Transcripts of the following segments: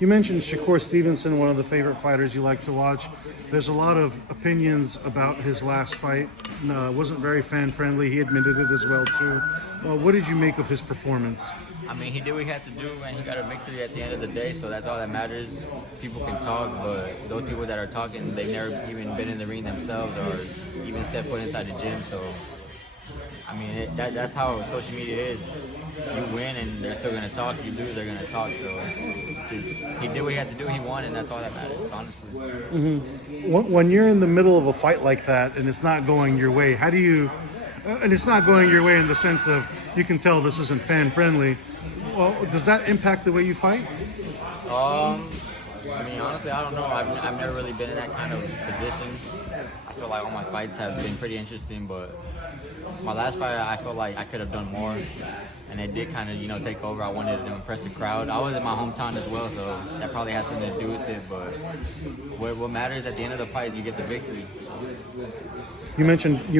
You mentioned Shakur Stevenson, one of the favorite fighters you like to watch. There's a lot of opinions about his last fight. Wasn't very fan-friendly. He admitted it as well, too. What did you make of his performance? I mean, he did what he had to do, and he got a victory at the end of the day, so that's all that matters. People can talk, but those people that are talking, they've never even been in the ring themselves or even stepped foot inside the gym, so I mean, that's how social media is. You win and they're still going to talk. You lose, they're going to talk. So just he did what he had to do. He won, and that's all that matters, honestly. Mm-hmm. When you're in the middle of a fight like that and it's not going your way, how do you... and it's not going your way in the sense of you can tell this isn't fan-friendly. Well, does that impact the way you fight? I mean, honestly, I don't know. I've never really been in that kind of position. I feel like all my fights have been pretty interesting, but my last fight, I felt like I could have done more, and it did kind of, take over. I wanted to impress the crowd. I was in my hometown as well, so that probably has something to do with it, but what matters at the end of the fight is you get the victory. You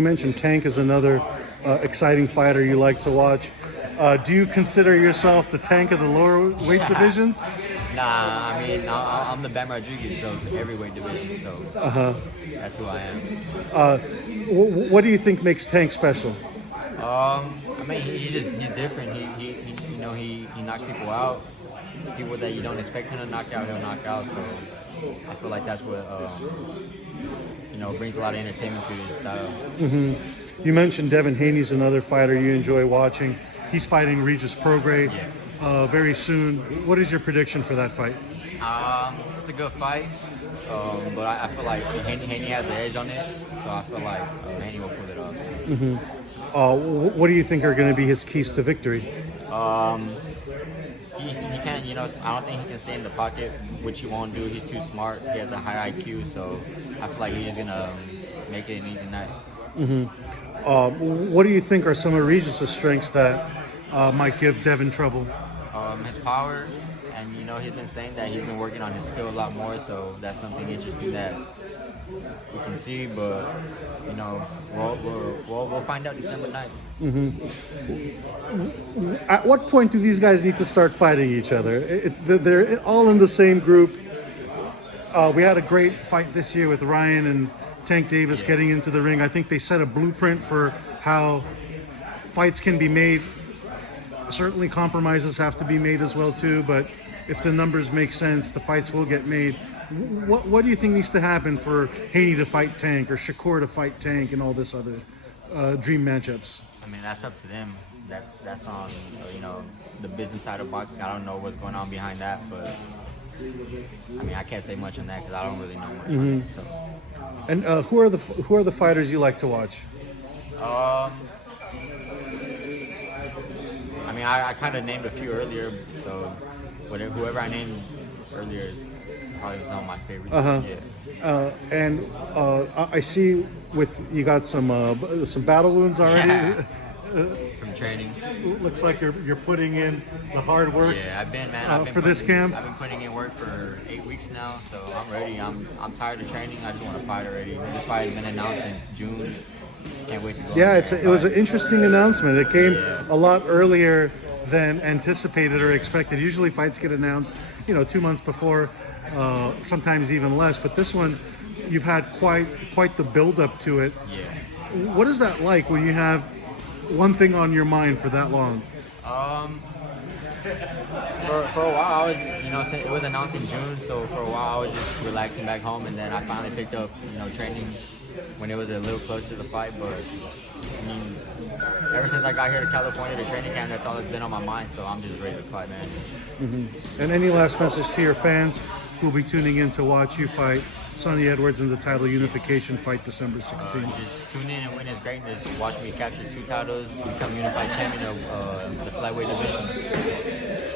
mentioned Tank is another exciting fighter you like to watch. Do you consider yourself the Tank of the lower weight divisions? Nah, I mean, I'm the Bam Rodriguez of every weight division, so that's who I am. What do you think makes Tank special? I mean, he's different. He knocks people out. People that you don't expect him to knock out, he'll knock out. So I feel like that's what brings a lot of entertainment to his style. Mm-hmm. You mentioned Devin Haney's another fighter you enjoy watching. He's fighting Regis Prograis very soon. What is your prediction for that fight? It's a good fight, but I feel like Haney has the edge on it, so I feel like Haney will pull it off. Mm-hmm. What do you think are going to be his keys to victory? He can't, I don't think he can stay in the pocket, which he won't do. He's too smart. He has a high IQ, so I feel like he's going to make it an easy night. Mm-hmm. What do you think are some of Regis' strengths that might give Devin trouble? His power, and he's been saying that he's been working on his skill a lot more, so that's something interesting that we can see, but we'll find out December 9th. Mm-hmm. At what point do these guys need to start fighting each other? They're all in the same group. We had a great fight this year with Ryan and Tank Davis getting into the ring. I think they set a blueprint for how fights can be made. Certainly compromises have to be made as well too, but if the numbers make sense, the fights will get made. What do you think needs to happen for Haney to fight Tank or Shakur to fight Tank and all this other dream matchups? I mean, that's up to them. That's on the business side of boxing. I don't know what's going on behind that, but I mean, I can't say much on that because I don't really know much on it. So. And who are the fighters you like to watch? I mean, I kind of named a few earlier, so whoever I named earlier is probably some of my favorites. I see you got some battle wounds already. From training. Looks like you're putting in the hard work. Yeah, I've been for this camp. I've been putting in work for 8 weeks now, so I'm ready. I'm tired of training. I just want to fight already. This fight has been announced since June. Can't wait to go. Yeah, it was an interesting announcement. It came a lot earlier than anticipated or expected. Usually fights get announced, 2 months before, sometimes even less. But this one, you've had quite the build-up to it. Yeah. What is that like when you have one thing on your mind for that long? For a while, I was, it was announced in June, so for a while I was just relaxing back home, and then I finally picked up, training when it was a little closer to the fight. But I mean, ever since I got here to California to training camp, that's all that's been on my mind. So I'm just ready to fight, man. Mm-hmm. And any last message to your fans who will be tuning in to watch you fight Sonny Edwards in the title unification fight December 16th? Just tune in and witness greatness. Watch me capture 2 titles, become unified champion of the flyweight division.